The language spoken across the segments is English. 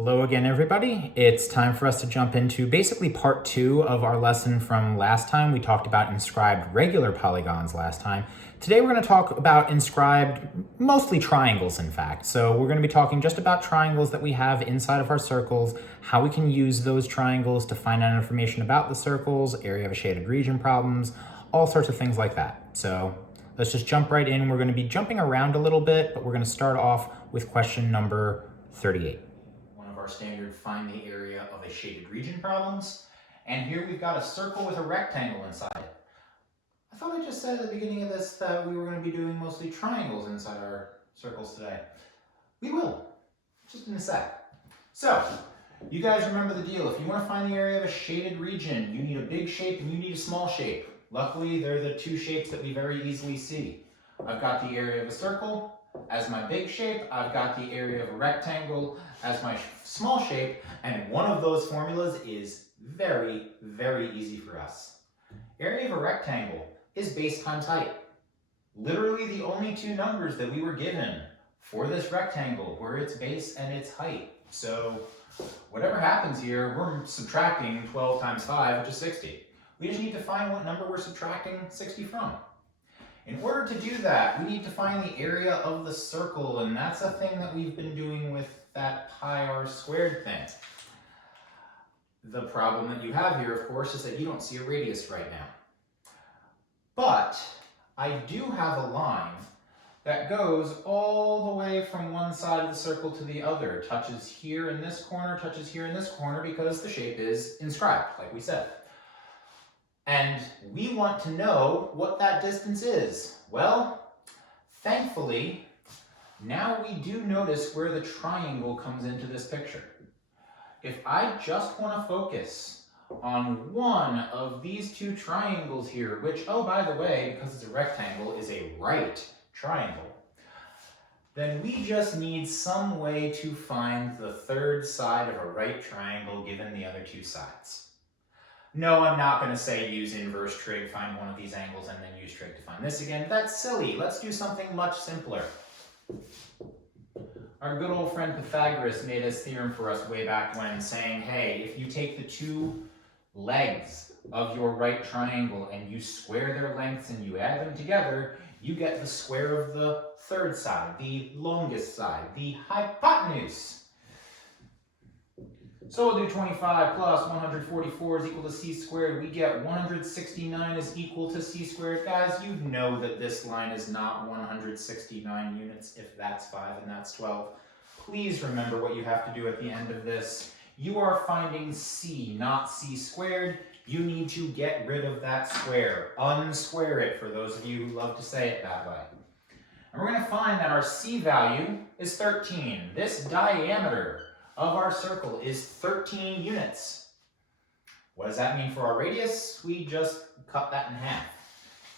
Hello again, everybody. It's time for us to jump into basically part 2 of our lesson from last time. We talked about inscribed regular polygons last time. Today we're going to talk about inscribed, mostly triangles in fact. So we're going to be talking just about triangles that we have inside of our circles, how we can use those triangles to find out information about the circles, area of a shaded region problems, all sorts of things like that. So let's just jump right in. We're going to be jumping around a little bit, but we're going to start off with question number 38. Our standard find the area of a shaded region problems. And here we've got a circle with a rectangle inside it. I thought I just said at the beginning of this that we were going to be doing mostly triangles inside our circles today. We will, just in a sec. So, you guys remember the deal. If you want to find the area of a shaded region, you need a big shape and you need a small shape. Luckily, they're the two shapes that we very easily see. I've got the area of a circle as my big shape, I've got the area of a rectangle as my small shape, and one of those formulas is very, very easy for us. Area of a rectangle is base times height. Literally the only two numbers that we were given for this rectangle were its base and its height. So whatever happens here, we're subtracting 12 times 5, which is 60. We just need to find what number we're subtracting 60 from. In order to do that, we need to find the area of the circle, and that's a thing that we've been doing with that pi r squared thing. The problem that you have here, of course, is that you don't see a radius right now. But I do have a line that goes all the way from one side of the circle to the other, touches here in this corner, touches here in this corner, because the shape is inscribed, like we said. And we want to know what that distance is. Well, thankfully, now we do notice where the triangle comes into this picture. If I just want to focus on one of these two triangles here, which, oh, by the way, because it's a rectangle, is a right triangle, then we just need some way to find the third side of a right triangle given the other two sides. No, I'm not going to say use inverse trig, find one of these angles, and then use trig to find this again. That's silly. Let's do something much simpler. Our good old friend Pythagoras made this theorem for us way back when, saying, hey, if you take the two legs of your right triangle and you square their lengths and you add them together, you get the square of the third side, the longest side, the hypotenuse. So we'll do 25 plus 144 is equal to c squared. We get 169 is equal to c squared. Guys, you know that this line is not 169 units if that's 5 and that's 12. Please remember what you have to do at the end of this. You are finding c, not c squared. You need to get rid of that square. Unsquare it, for those of you who love to say it that way. And we're going to find that our c value is 13. This diameter of our circle is 13 units. What does that mean for our radius? We just cut that in half.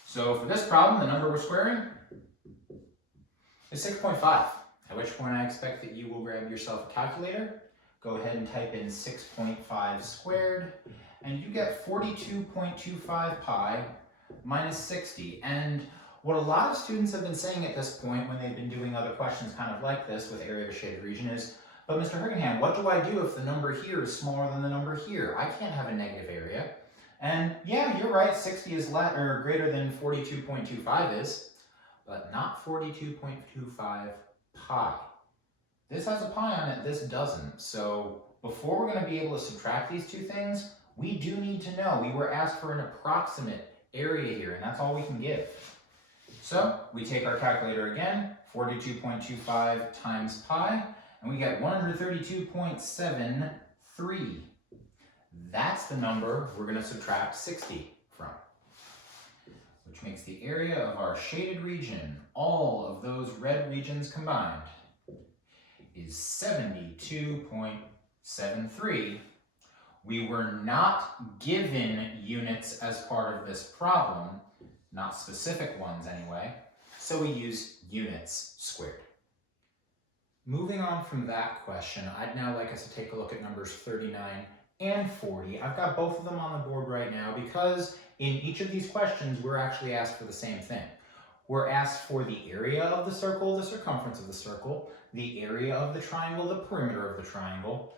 So for this problem, the number we're squaring is 6.5, at which point I expect that you will grab yourself a calculator, go ahead and type in 6.5 squared, and you get 42.25 pi minus 60. And what a lot of students have been saying at this point when they've been doing other questions kind of like this with area of a shaded region is, but Mr. Hurgenham, what do I do if the number here is smaller than the number here? I can't have a negative area. And yeah, you're right, 60 is greater than 42.25 is, but not 42.25 pi. This has a pi on it, this doesn't. So before we're going to be able to subtract these two things, we do need to know. We were asked for an approximate area here, and that's all we can give. So we take our calculator again, 42.25 times pi, and we get 132.73. That's the number we're going to subtract 60 from, which makes the area of our shaded region, all of those red regions combined, is 72.73. We were not given units as part of this problem, not specific ones anyway, so we use units squared. Moving on from that question, I'd now like us to take a look at numbers 39 and 40. I've got both of them on the board right now because in each of these questions, we're actually asked for the same thing. we're asked for the area of the circle, the circumference of the circle, the area of the triangle, the perimeter of the triangle.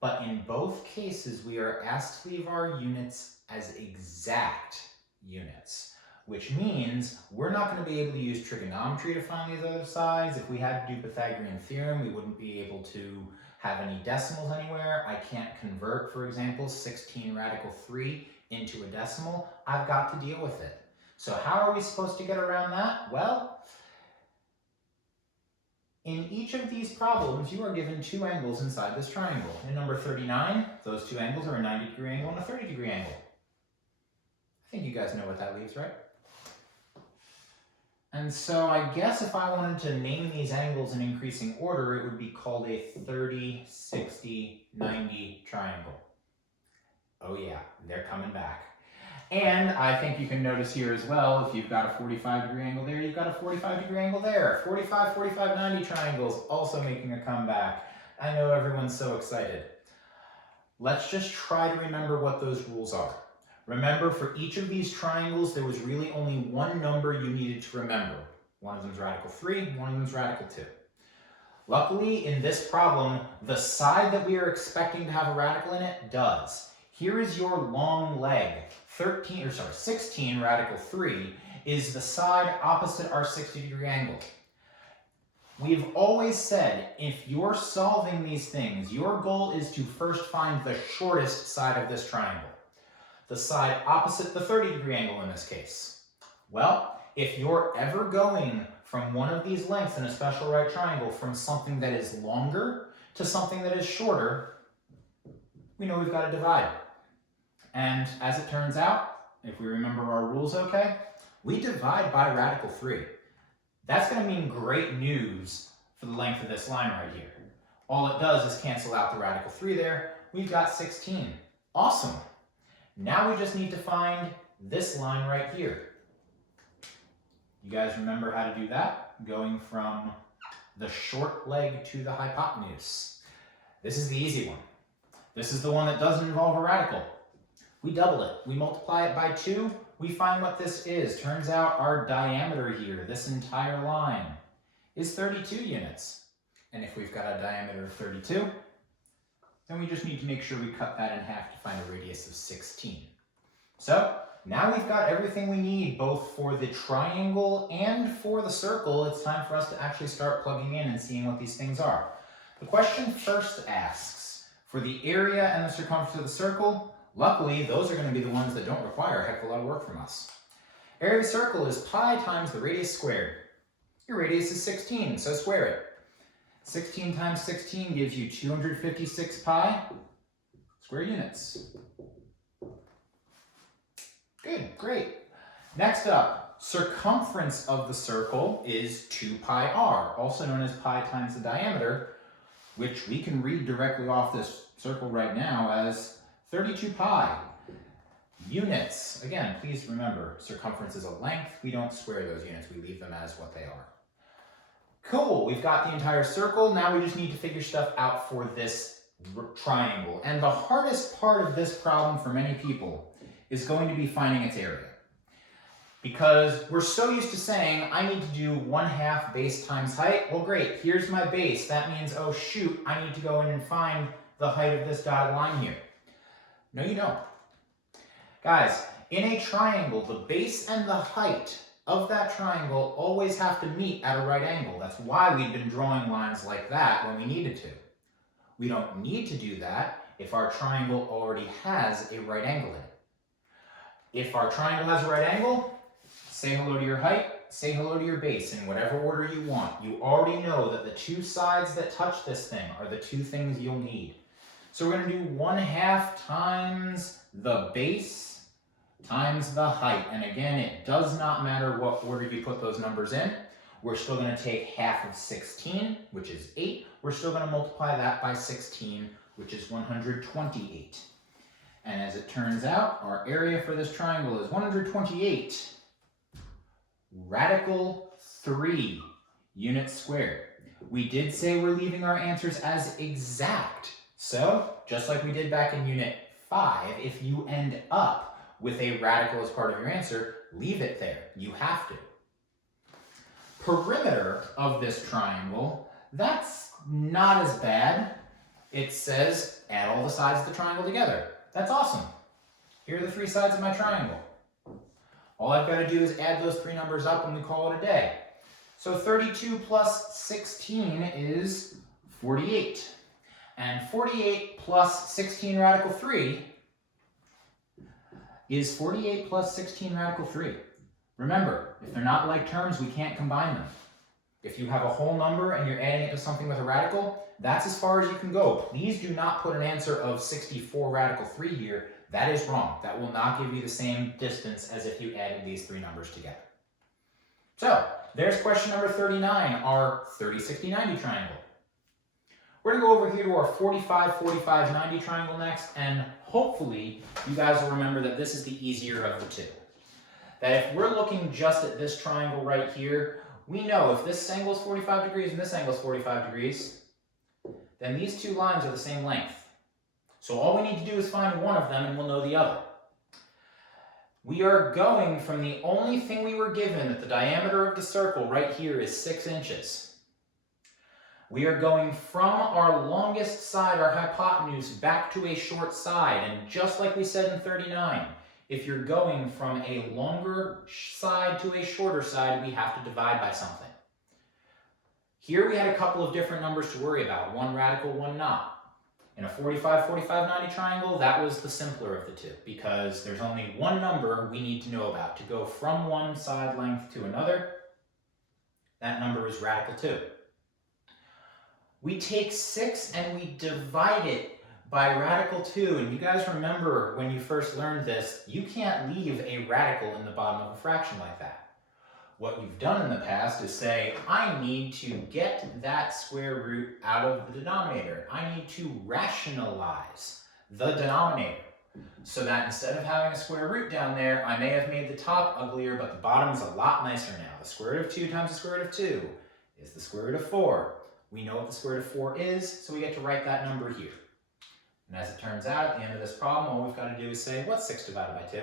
But in both cases, we are asked to leave our units as exact units, which means we're not going to be able to use trigonometry to find these other sides. If we had to do Pythagorean theorem, we wouldn't be able to have any decimals anywhere. I can't convert, for example, 16 radical 3 into a decimal. I've got to deal with it. So how are we supposed to get around that? Well, in each of these problems, you are given two angles inside this triangle. In number 39, those two angles are a 90-degree angle and a 30-degree angle. I think you guys know what that leaves, right? And so I guess if I wanted to name these angles in increasing order, it would be called a 30, 60, 90 triangle. Oh yeah, they're coming back. And I think you can notice here as well, if you've got a 45-degree angle there, you've got a 45-degree angle there. 45, 45, 90 triangles also making a comeback. I know everyone's so excited. Let's just try to remember what those rules are. Remember, for each of these triangles, there was really only one number you needed to remember. One of them is radical 3, one of them is radical 2. Luckily, in this problem, the side that we are expecting to have a radical in it does. Here is your long leg. 16 radical 3 is the side opposite our 60-degree angle. We've always said, if you're solving these things, your goal is to first find the shortest side of this triangle. The side opposite the 30-degree angle in this case. Well, if you're ever going from one of these lengths in a special right triangle from something that is longer to something that is shorter, we know we've got to divide. And as it turns out, if we remember our rules okay, we divide by radical 3. That's going to mean great news for the length of this line right here. All it does is cancel out the radical 3 there. We've got 16. Awesome. Now we just need to find this line right here. You guys remember how to do that? Going from the short leg to the hypotenuse. This is the easy one. This is the one that doesn't involve a radical. We double it. We multiply it by 2. We find what this is. Turns out our diameter here, this entire line, is 32 units. And if we've got a diameter of 32, then we just need to make sure we cut that in half to find a radius of 16. So now we've got everything we need, both for the triangle and for the circle. It's time for us to actually start plugging in and seeing what these things are. The question first asks, for the area and the circumference of the circle, luckily, those are going to be the ones that don't require a heck of a lot of work from us. Area of a circle is pi times the radius squared. Your radius is 16, so square it. 16 times 16 gives you 256 pi square units. Good, great. Next up, circumference of the circle is 2 pi r, also known as pi times the diameter, which we can read directly off this circle right now as 32 pi. Units, again, please remember, circumference is a length. We don't square those units. We leave them as what they are. Cool, we've got the entire circle. Now we just need to figure stuff out for this triangle. And the hardest part of this problem for many people is going to be finding its area. Because we're so used to saying, I need to do 1/2 base times height. Well, great, here's my base. That means, oh shoot, I need to go in and find the height of this dotted line here. No, you don't. Guys, in a triangle, the base and the height of that triangle always have to meet at a right angle. That's why we've been drawing lines like that when we needed to. We don't need to do that if our triangle already has a right angle in it. If our triangle has a right angle, say hello to your height, say hello to your base in whatever order you want. You already know that the two sides that touch this thing are the two things you'll need. So we're going to do 1/2 times the base times the height. And again, it does not matter what order you put those numbers in. We're still going to take 1/2 of 16, which is 8. We're still going to multiply that by 16, which is 128. And as it turns out, our area for this triangle is 128 radical 3 units squared. We did say we're leaving our answers as exact. So, just like we did back in Unit 5, if you end up with a radical as part of your answer, leave it there. You have to. perimeter of this triangle, that's not as bad. It says add all the sides of the triangle together. That's awesome. Here are the three sides of my triangle. All I've got to do is add those three numbers up and we call it a day. So 32 plus 16 is 48. And 48 plus 16 radical 3 is 48 plus 16 radical 3. Remember, if they're not like terms, we can't combine them. If you have a whole number and you're adding it to something with a radical, that's as far as you can go. Please do not put an answer of 64 radical 3 here. That is wrong. That will not give you the same distance as if you added these three numbers together. So, there's question number 39, our 30, 60, 90 triangle. We're going to go over here to our 45, 45, 90 triangle next, and hopefully you guys will remember that this is the easier of the two. That if we're looking just at this triangle right here, we know if this angle is 45 degrees and this angle is 45 degrees, then these two lines are the same length. So all we need to do is find one of them and we'll know the other. We are going from the only thing we were given that the diameter of the circle right here is 6 inches. We are going from our longest side, our hypotenuse, back to a short side. And just like we said in 39, if you're going from a longer side to a shorter side, we have to divide by something. Here we had a couple of different numbers to worry about, one radical, one not. In a 45, 45, 90 triangle, that was the simpler of the two because there's only one number we need to know about to go from one side length to another. That number is radical 2. We take 6 and we divide it by radical 2. And you guys remember when you first learned this, you can't leave a radical in the bottom of a fraction like that. What you've done in the past is say, I need to get that square root out of the denominator. I need to rationalize the denominator so that instead of having a square root down there, I may have made the top uglier, but the bottom is a lot nicer now. The square root of 2 times the square root of 2 is the square root of 4. We know what the square root of 4 is, so we get to write that number here. And as it turns out, at the end of this problem, all we've got to do is say, what's 6 divided by 2?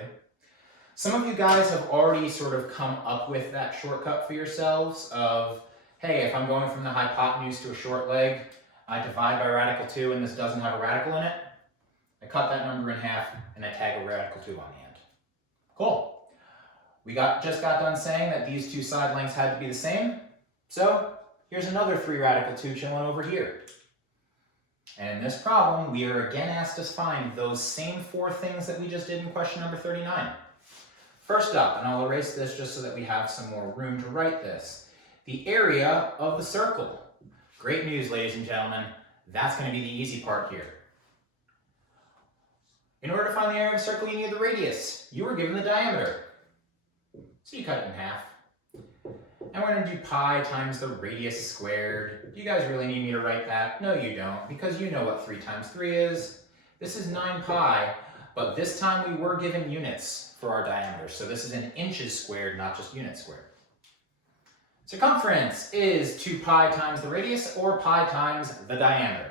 Some of you guys have already sort of come up with that shortcut for yourselves of, hey, if I'm going from the hypotenuse to a short leg, I divide by radical 2 and this doesn't have a radical in it. I cut that number in half and I tag a radical 2 on the end. Cool. We just got done saying that these two side lengths had to be the same. So here's another 3 radical 2 chilling over here. And in this problem, we are again asked to find those same 4 things that we just did in question number 39. First up, and I'll erase this just so that we have some more room to write this, the area of the circle. Great news, ladies and gentlemen. That's going to be the easy part here. In order to find the area of the circle, you need the radius. You were given the diameter. So you cut it in half. And we're going to do pi times the radius squared. Do you guys really need me to write that? No, you don't, because you know what 3 times 3 is. This is 9 pi, but this time we were given units for our diameter. So this is in inches squared, not just units squared. Circumference is 2 pi times the radius or pi times the diameter.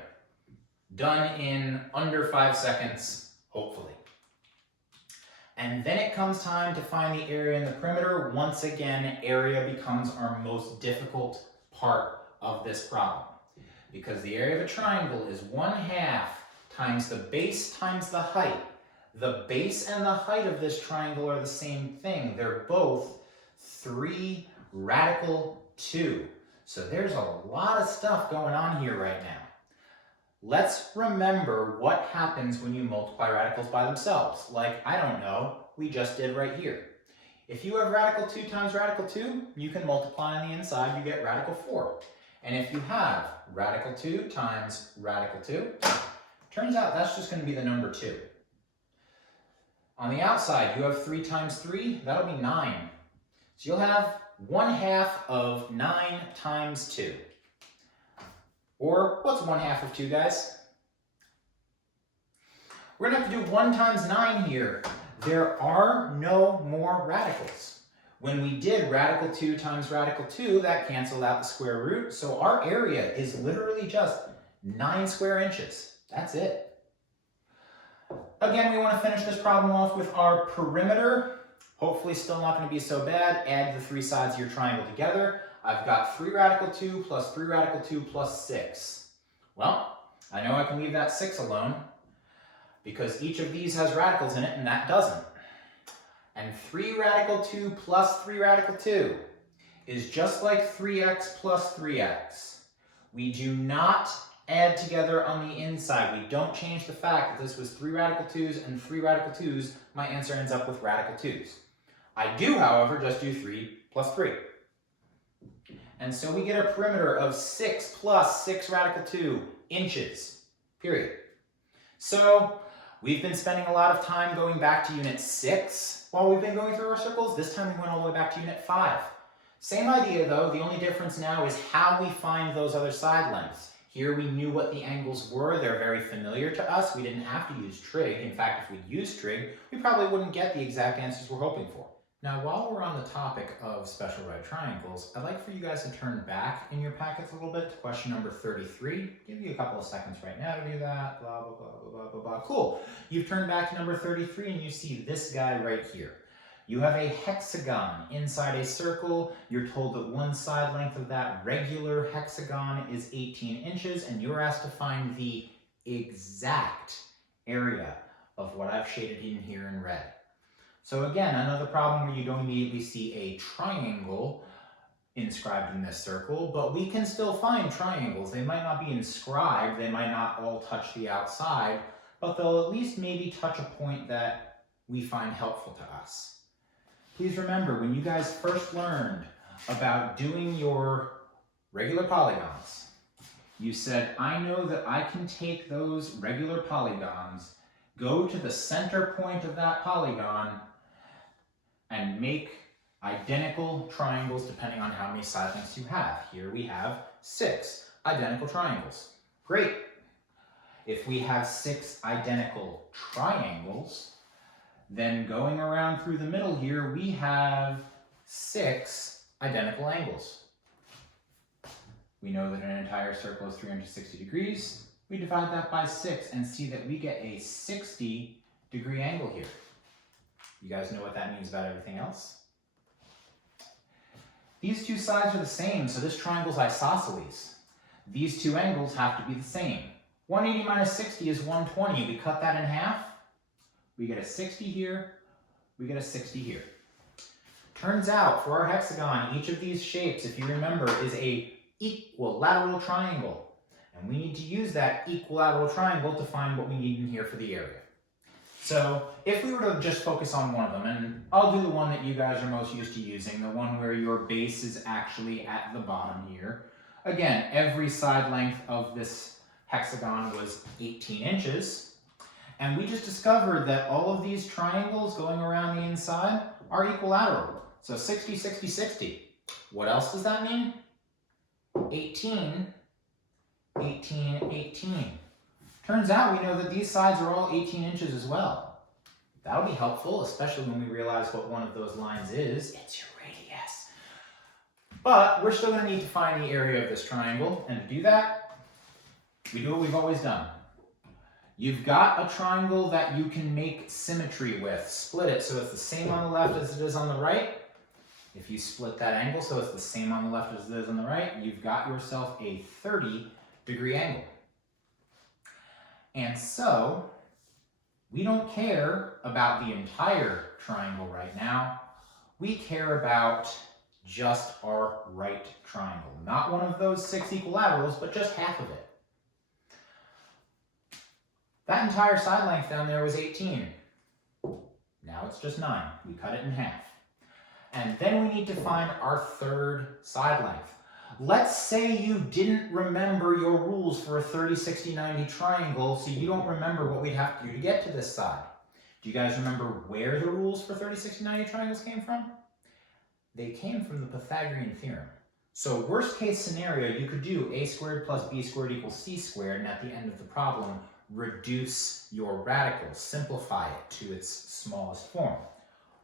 Done in under 5 seconds, hopefully. And then it comes time to find the area in the perimeter. Once again, area becomes our most difficult part of this problem because the area of a triangle is 1/2 times the base times the height. The base and the height of this triangle are the same thing. They're both 3 radical 2. So there's a lot of stuff going on here right now. Let's remember what happens when you multiply radicals by themselves. Like, I don't know, we just did right here. If you have radical 2 times radical 2, you can multiply on the inside, you get radical 4. And if you have radical 2 times radical 2, turns out that's just going to be the number 2. On the outside, you have 3 times 3, that'll be 9. So you'll have 1/2 of 9 times 2. Or what's 1/2 of 2, guys? We're going to have to do 1 times 9 here. There are no more radicals. When we did radical 2 times radical 2, that canceled out the square root. So our area is literally just 9 square inches. That's it. Again, we want to finish this problem off with our perimeter. Hopefully still not going to be so bad. Add the 3 sides of your triangle together. I've got 3 radical 2 plus 3 radical 2 plus 6. Well, I know I can leave that 6 alone because each of these has radicals in it and that doesn't. And 3 radical 2 plus 3 radical 2 is just like 3x plus 3x. We do not add together on the inside. We don't change the fact that this was 3 radical 2's and 3 radical 2's. My answer ends up with radical 2's. I do, however, just do 3 plus 3. And so we get a perimeter of 6 plus 6 radical 2 inches, period. So we've been spending a lot of time going back to unit 6 while we've been going through our circles. This time we went all the way back to unit 5. Same idea though, the only difference now is how we find those other side lengths. Here we knew what the angles were, they're very familiar to us. We didn't have to use trig. In fact, if we'd used trig, we probably wouldn't get the exact answers we're hoping for. Now, while we're on the topic of special right triangles, I'd like for you guys to turn back in your packets a little bit to question number 33. Give you a couple of seconds right now to do that, blah, blah, blah, blah, blah, blah, blah. Cool. You've turned back to number 33 and you see this guy right here. You have a hexagon inside a circle. You're told that one side length of that regular hexagon is 18 inches, and you're asked to find the exact area of what I've shaded in here in red. So again, another problem where you don't immediately see a triangle inscribed in this circle, but we can still find triangles. They might not be inscribed, they might not all touch the outside, but they'll at least maybe touch a point that we find helpful to us. Please remember, when you guys first learned about doing your regular polygons, you said, I know that I can take those regular polygons, go to the center point of that polygon, and make identical triangles depending on how many side lengths you have. Here we have 6 identical triangles. Great. If we have 6 identical triangles, then going around through the middle here, we have 6 identical angles. We know that an entire circle is 360 degrees. We divide that by 6 and see that we get a 60-degree angle here. You guys know what that means about everything else? These two sides are the same, so this triangle's isosceles. These two angles have to be the same. 180 minus 60 is 120. We cut that in half. We get a 60 here, we get a 60 here. Turns out, for our hexagon, each of these shapes, if you remember, is a equilateral triangle. And we need to use that equilateral triangle to find what we need in here for the area. So, if we were to just focus on one of them, and I'll do the one that you guys are most used to using, the one where your base is actually at the bottom here. Again, every side length of this hexagon was 18 inches. And we just discovered that all of these triangles going around the inside are equilateral. So 60, 60, 60. What else does that mean? 18, 18, 18. Turns out we know that these sides are all 18 inches as well. That'll be helpful, especially when we realize what one of those lines is. It's your radius. But we're still going to need to find the area of this triangle. And to do that, we do what we've always done. You've got a triangle that you can make symmetry with. Split it so it's the same on the left as it is on the right. If you split that angle so it's the same on the left as it is on the right, you've got yourself a 30-degree angle. And so, we don't care about the entire triangle right now. We care about just our right triangle. Not one of those 6 equilaterals, but just half of it. That entire side length down there was 18. Now it's just 9. We cut it in half. And then we need to find our third side length. Let's say you didn't remember your rules for a 30, 60, 90 triangle, so you don't remember what we'd have to do to get to this side. Do you guys remember where the rules for 30, 60, 90 triangles came from? They came from the Pythagorean theorem. So worst case scenario, you could do a squared plus b squared equals c squared, and at the end of the problem, reduce your radicals, simplify it to its smallest form.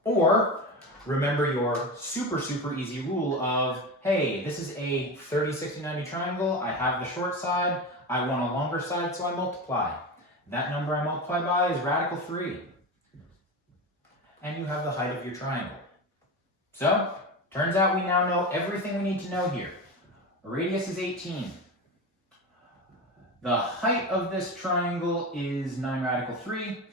Or remember your super, super easy rule of, hey, this is a 30, 60, 90 triangle. I have the short side. I want a longer side, so I multiply. That number I multiply by is radical 3. And you have the height of your triangle. So, Turns out we now know everything we need to know here. A radius is 18. The height of this triangle is 9 radical 3,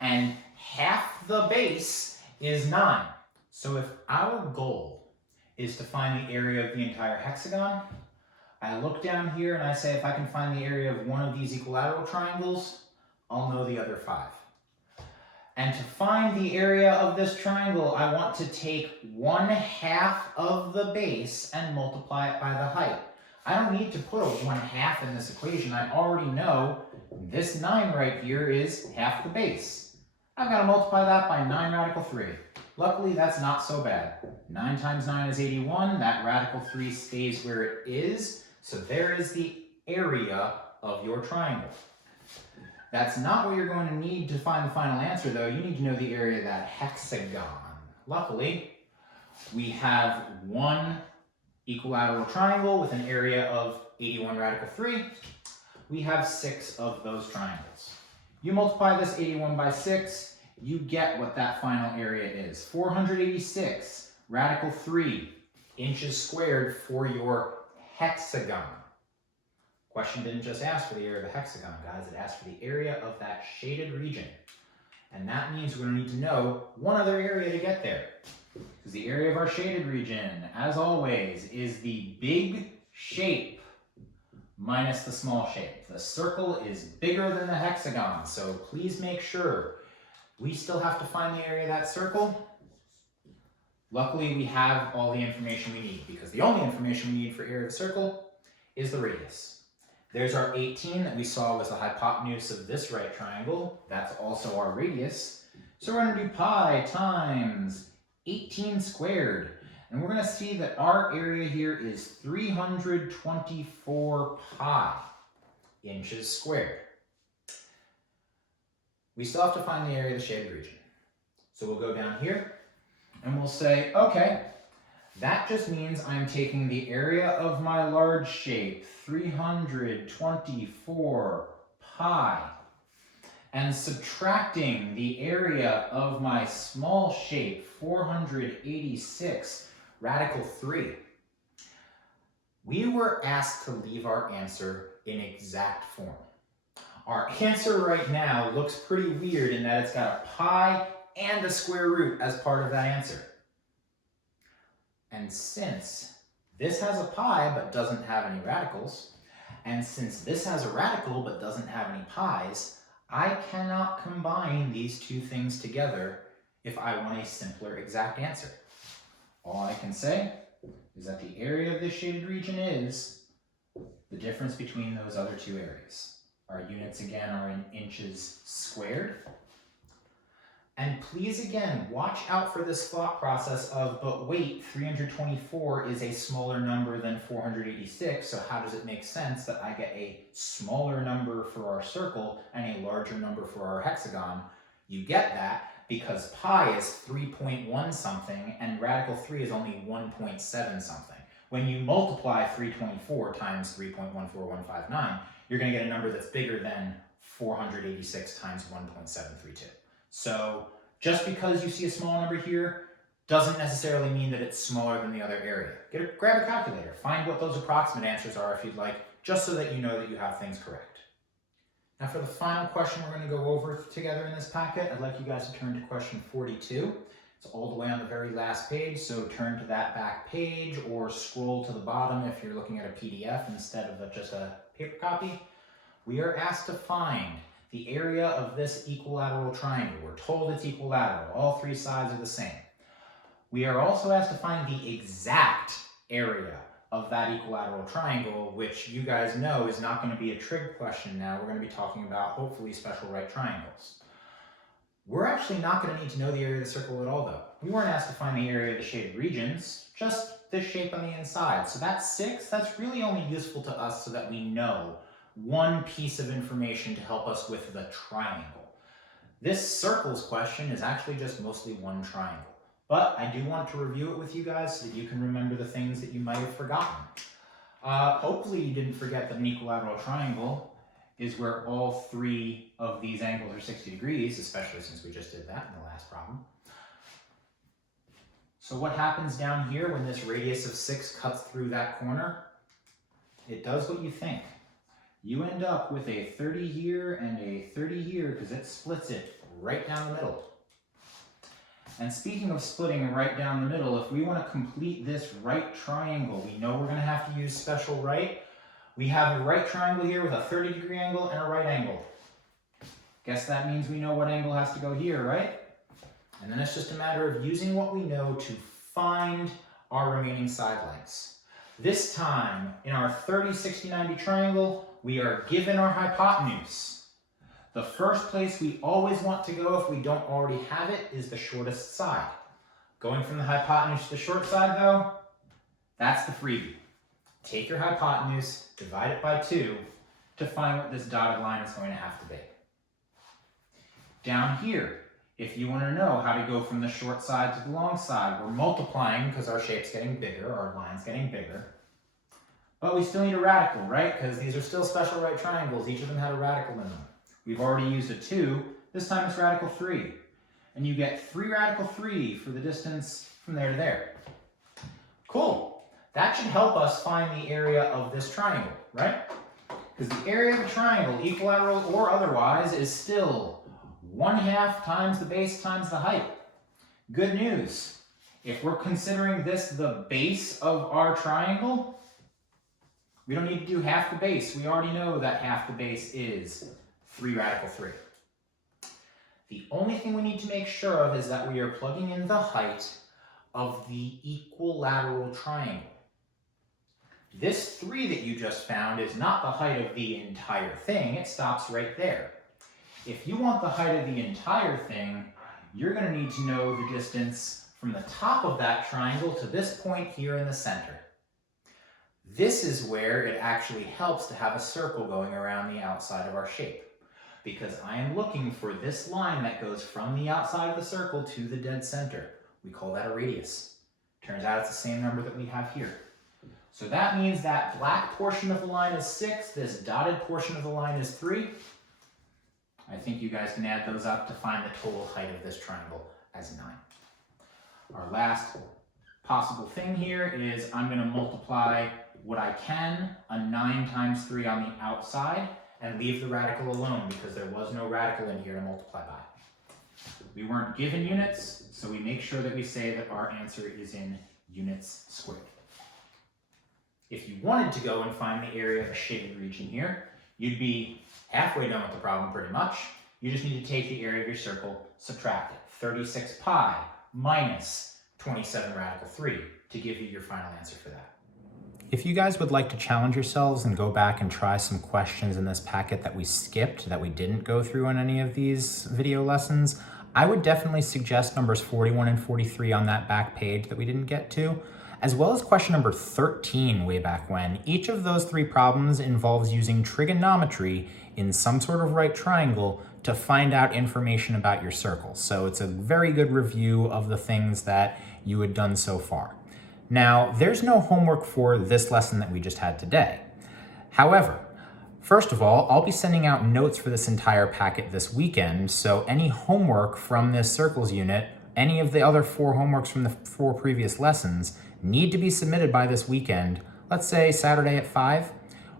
and half the base is 9. So if our goal is to find the area of the entire hexagon, I look down here and I say if I can find the area of one of these equilateral triangles, I'll know the other 5. And to find the area of this triangle, I want to take 1/2 of the base and multiply it by the height. I don't need to put a 1/2 in this equation. I already know this 9 right here is half the base. I've got to multiply that by 9 radical 3. Luckily, that's not so bad. 9 times 9 is 81. That radical 3 stays where it is. So there is the area of your triangle. That's not what you're going to need to find the final answer, though. You need to know the area of that hexagon. Luckily, we have one equilateral triangle with an area of 81 radical 3. We have 6 of those triangles. You multiply this 81 by 6, you get what that final area is. 486 radical 3 inches squared for your hexagon. Question didn't just ask for the area of the hexagon, guys. It asked for the area of that shaded region. And that means we're going to need to know one other area to get there. Because the area of our shaded region, as always, is the big shape minus the small shape. The circle is bigger than the hexagon, so please make sure we still have to find the area of that circle. Luckily, we have all the information we need, because the only information we need for area of the circle is the radius. There's our 18 that we saw was the hypotenuse of this right triangle. That's also our radius. So we're going to do pi times 18 squared. And we're going to see that our area here is 324 pi inches squared. We still have to find the area of the shaded region. So we'll go down here and we'll say, okay, that just means I'm taking the area of my large shape, 324 pi, and subtracting the area of my small shape, 486 radical 3. We were asked to leave our answer in exact form. Our answer right now looks pretty weird in that it's got a pi and a square root as part of that answer. And since this has a pi but doesn't have any radicals, and since this has a radical but doesn't have any pi's, I cannot combine these two things together if I want a simpler exact answer. All I can say is that the area of this shaded region is the difference between those other two areas. Our units again are in inches squared. And please again, watch out for this thought process of, but wait, 324 is a smaller number than 486, so how does it make sense that I get a smaller number for our circle and a larger number for our hexagon? You get that because pi is 3.1 something and radical 3 is only 1.7 something. When you multiply 324 times 3.14159, you're going to get a number that's bigger than 486 times 1.732. So just because you see a small number here doesn't necessarily mean that it's smaller than the other area. Grab a calculator, find what those approximate answers are if you'd like, just so that you know that you have things correct. Now for the final question we're going to go over together in this packet, I'd like you guys to turn to question 42. It's all the way on the very last page, so turn to that back page or scroll to the bottom if you're looking at a PDF instead of just a paper copy. We are asked to find the area of this equilateral triangle. We're told it's equilateral. All three sides are the same. We are also asked to find the exact area of that equilateral triangle, which you guys know is not going to be a trig question now. We're going to be talking about, hopefully, special right triangles. We're actually not going to need to know the area of the circle at all, though. We weren't asked to find the area of the shaded regions, just this shape on the inside. So that's 6. That's really only useful to us so that we know one piece of information to help us with the triangle. This circles question is actually just mostly one triangle, but I do want to review it with you guys so that you can remember the things that you might have forgotten. Hopefully you didn't forget that an equilateral triangle is where all three of these angles are 60 degrees, especially since we just did that in the last problem. So what happens down here when this radius of 6 cuts through that corner? It does what you think. You end up with a 30 here and a 30 here because it splits it right down the middle. And speaking of splitting right down the middle, if we want to complete this right triangle, we know we're going to have to use special right. We have a right triangle here with a 30-degree angle and a right angle. Guess that means we know what angle has to go here, right? And then it's just a matter of using what we know to find our remaining side lengths. This time, in our 30, 60, 90 triangle, we are given our hypotenuse. The first place we always want to go if we don't already have it is the shortest side. Going from the hypotenuse to the short side though, that's the freebie. Take your hypotenuse, divide it by 2 to find what this dotted line is going to have to be. Down here, if you want to know how to go from the short side to the long side, we're multiplying because our shape's getting bigger, our line's getting bigger. But we still need a radical, right? Because these are still special right triangles. Each of them had a radical in them. We've already used a 2. This time it's radical 3. And you get 3 radical 3 for the distance from there to there. Cool. That should help us find the area of this triangle, right? Because the area of a triangle, equilateral or otherwise, is still 1/2 times the base times the height. Good news. If we're considering this the base of our triangle, we don't need to do half the base. We already know that half the base is 3 radical 3. The only thing we need to make sure of is that we are plugging in the height of the equilateral triangle. This 3 that you just found is not the height of the entire thing. It stops right there. If you want the height of the entire thing, you're going to need to know the distance from the top of that triangle to this point here in the center. This is where it actually helps to have a circle going around the outside of our shape, because I am looking for this line that goes from the outside of the circle to the dead center. We call that a radius. Turns out it's the same number that we have here. So that means that black portion of the line is 6, this dotted portion of the line is 3. I think you guys can add those up to find the total height of this triangle as 9. Our last possible thing here is I'm going to multiply what I can, a 9 times 3 on the outside, and leave the radical alone because there was no radical in here to multiply by. We weren't given units, so we make sure that we say that our answer is in units squared. If you wanted to go and find the area of a shaded region here, you'd be halfway done with the problem pretty much. You just need to take the area of your circle, subtract it. 36 pi minus 27 radical 3 to give you your final answer for that. If you guys would like to challenge yourselves and go back and try some questions in this packet that we skipped, that we didn't go through on any of these video lessons, I would definitely suggest numbers 41 and 43 on that back page that we didn't get to, as well as question number 13 way back when. Each of those 3 problems involves using trigonometry in some sort of right triangle to find out information about your circle. So it's a very good review of the things that you had done so far. Now, there's no homework for this lesson that we just had today. However, first of all, I'll be sending out notes for this entire packet this weekend, so any homework from this circles unit, any of the other 4 homeworks from the 4 previous lessons, need to be submitted by this weekend, let's say Saturday at 5,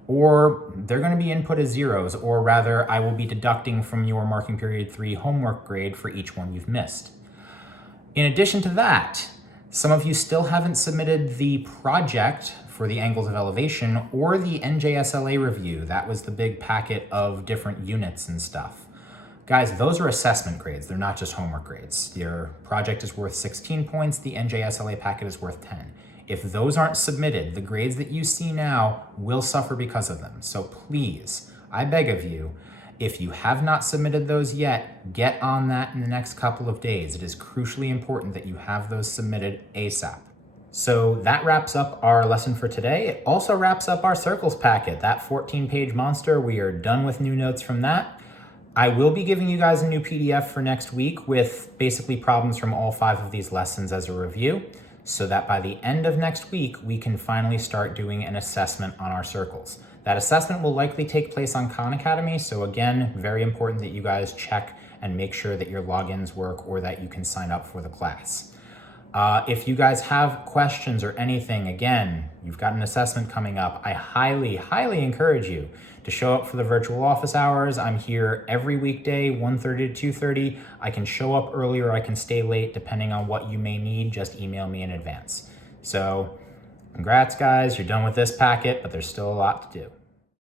or they're going to be input as zeros, or rather, I will be deducting from your marking period 3 homework grade for each one you've missed. In addition to that, some of you still haven't submitted the project for the angles of elevation or the NJSLA review. That was the big packet of different units and stuff. Guys, those are assessment grades. They're not just homework grades. Your project is worth 16 points. The NJSLA packet is worth 10. If those aren't submitted, the grades that you see now will suffer because of them. So please, I beg of you, if you have not submitted those yet, get on that in the next couple of days. It is crucially important that you have those submitted ASAP. So that wraps up our lesson for today. It also wraps up our circles packet, that 14-page monster. We are done with new notes from that. I will be giving you guys a new PDF for next week with basically problems from all 5 of these lessons as a review, so that by the end of next week, we can finally start doing an assessment on our circles. That assessment will likely take place on Khan Academy, so again, very important that you guys check and make sure that your logins work or that you can sign up for the class. If you guys have questions or anything, again, you've got an assessment coming up. I highly, highly encourage you to show up for the virtual office hours. I'm here every weekday, 1:30 to 2:30. I can show up early or I can stay late depending on what you may need. Just email me in advance. So congrats, guys. You're done with this packet, but there's still a lot to do.